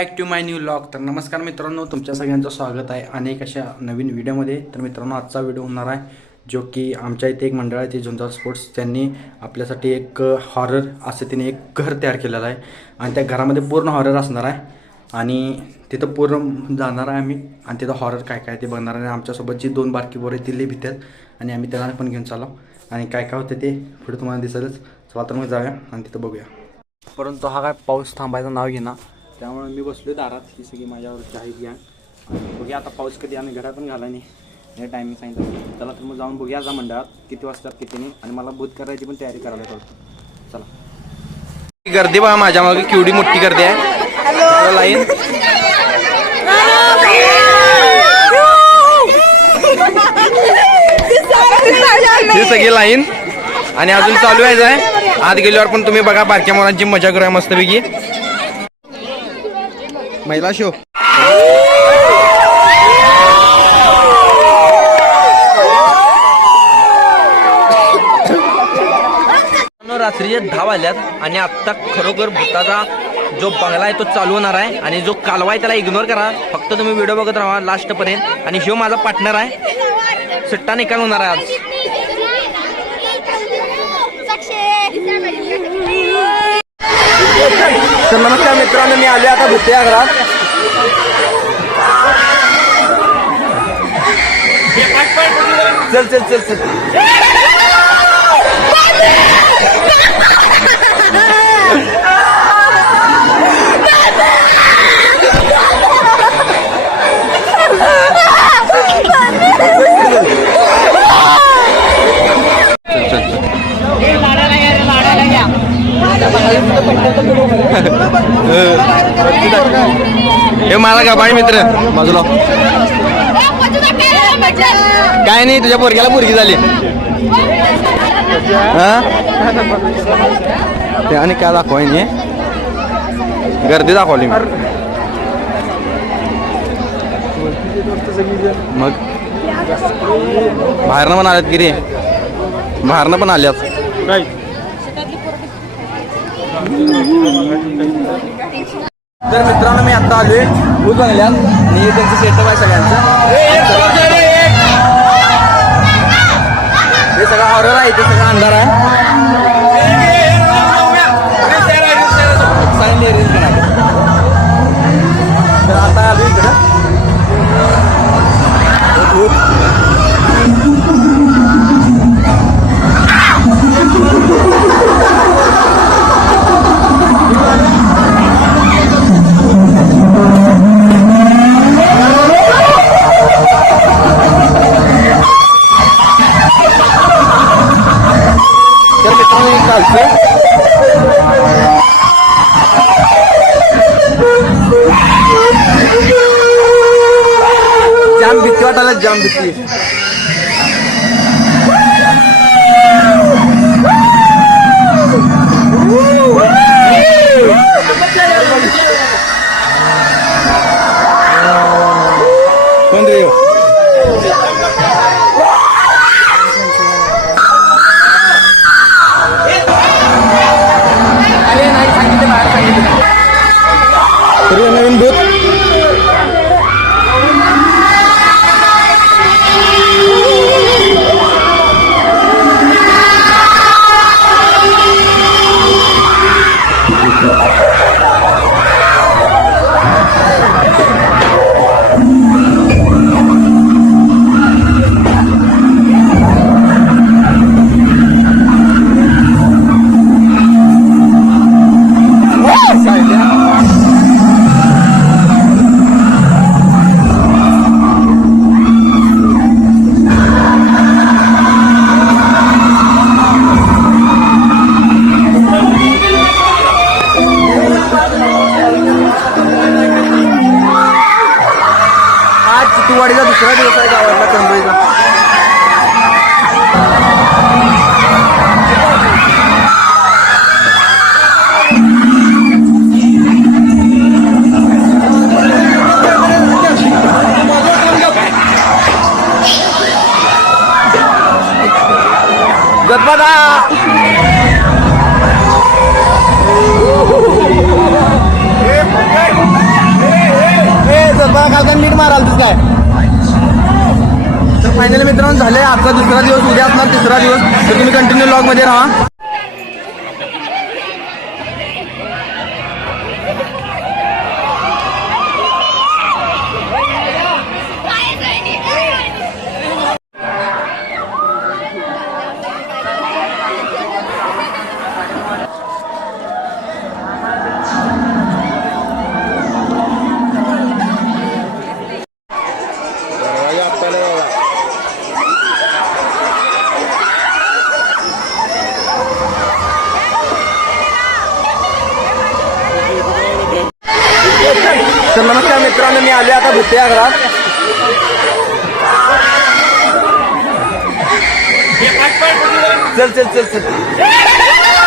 Back to my new log तर नमस्कार मित्रांनो तुमच्या सगळ्यांचं स्वागत आहे. अनेक अशा नवीन व्हिडिओमध्ये. तर मित्रांनो आजचा व्हिडिओ होणार आहे जो की आमच्या इथे एक मंडळ आहे ते झुंजार स्पोर्ट्स. त्यांनी आपल्यासाठी एक हॉरर असं तिने एक घर तयार केलेलं आहे. आणि त्या घरामध्ये पूर्ण हॉरर असणार आहे. आणि तिथं पूर्ण जाणार आहे आम्ही. आणि तिथं हॉरर काय काय ते बघणार आहे. आणि आमच्यासोबत जी दोन बारकी बोरं आहेत ती भीतात आणि आम्ही त्यांना पण घेऊन चाललो. आणि काय काय होतं ते पुढे तुम्हाला दिसेलच. चला तर मग जाऊया आणि तिथं बघूया. परंतु हा काय पाऊस थांबायचं नाव घेणार त्यामुळे मी बसलो दारात. ही सगळी माझ्यावर आहे घ्या. आणि बघूया आता पाऊस कधी आणि घड्या पण घाला नाही. हे टायमिंग सांगितलं. चला तर मग जाऊन बघूया जा मंडळात किती वाजतात किती नाही. आणि मला बुध करायची पण तयारी करायला पडतो चला. गर्दी बघा माझ्या मागे केवढी मोठी गर्दी आहे. लाईन. ही सगळी लाईन. आणि अजून चालू आहे जाय आत गेल्यावर पण तुम्ही बघा बारक्या मुलांची मजा करूया मस्तपैकी. महिला शो. रात्रीचे दहा वाजल्यात आणि आत्ता खरोखर भूताचा जो बंगला आहे तो चालू होणार आहे आणि जो कालवा आहे त्याला इग्नोर करा. फक्त तुम्ही व्हिडिओ बघत राहा लास्ट पर्यंत. आणि ह्यो माझा पार्टनर आहे. सुट्टा निकाल होणार आहे आज. तर नमस्कार मित्रांनो मी आले आता भुते घरात चल चल चल चल. हे माझा गबाई मित्र? बाजूला. काय नाही तुझ्या पोरग्याला पोरगी झाली. हा? ते आणि काय दाखवाय नाही. गर्दी दाखवली मग? बाहेरनं पण आल्यात की रे? बाहेरनं पण आल्यात. तर मित्रांनो मी आता आलोय भूत बंगल्यात. आणि हे त्यांचं सेटअप आहे सगळ्यांचं. हे सगळं हॉरर आहे ते सगळं अंधार आहे. तर आता आलो इकडं. भीती वाटायला जाम भीती कोण रे गणपता का नीट माराल तू काय तर फायनली मित्रांनो झाले आजचा दुसरा दिवस. उद्या असणार तिसरा दिवस. तर तुम्ही कंटिन्यू लॉगमध्ये राहा. तर नमस्कार मित्रांनो मी आले आता भुते आग्रात चल चल चल चल.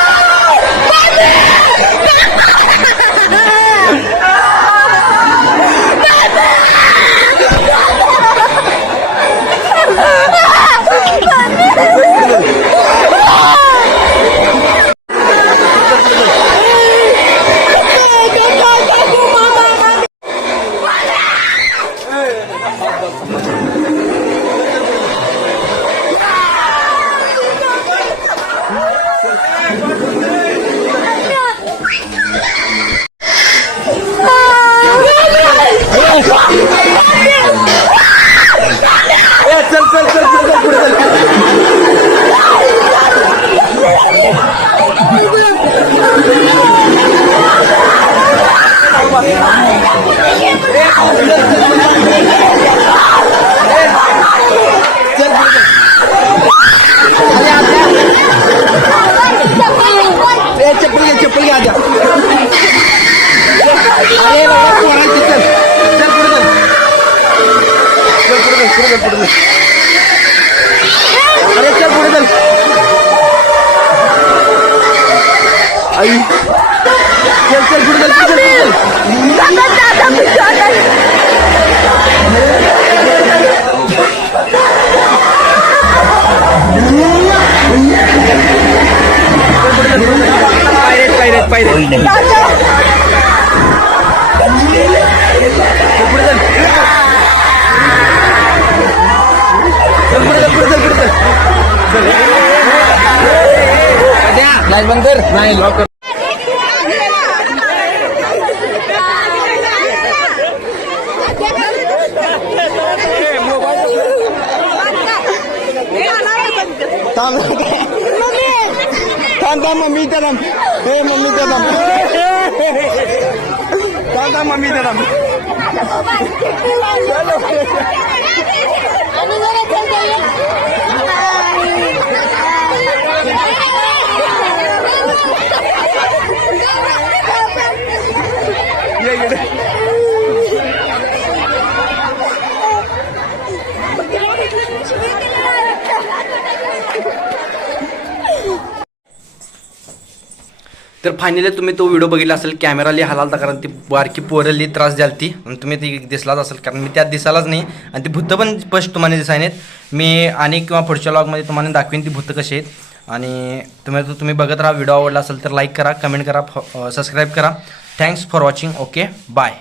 आई. चल चल पुढे चल पुढे चल पुढे चल. पायरेट पायरेट पायरेट चल पुढे चल चल पुढे चल पुढे चल पुढे चल लाइट बंद कर. नाही लॉक कर. mami dedim. Hey mami dedim. Tamam mami dedim. Anılara तर फायनली तुम्ही तो व्हिडिओ बघितला असेल कॅमेरा लई हलालता कारण ती बारकी पोरली त्रास द्याल ती आणि तुम्ही ती दिसलाच असेल कारण मी त्यात दिसालाच नाही. आणि ती भूतं पण स्पष्ट तुम्हाला दिसायनेत मी आणि किंवा पुढच्या लॉगमध्ये तुम्हाला दाखवीन ती भूतं कशी आहेत. आणि तुम्ही तुम्ही बघत राहा व्हिडिओ आवडला असेल तर लाईक करा कमेंट करा सबस्क्राईब करा. Thanks for watching okay bye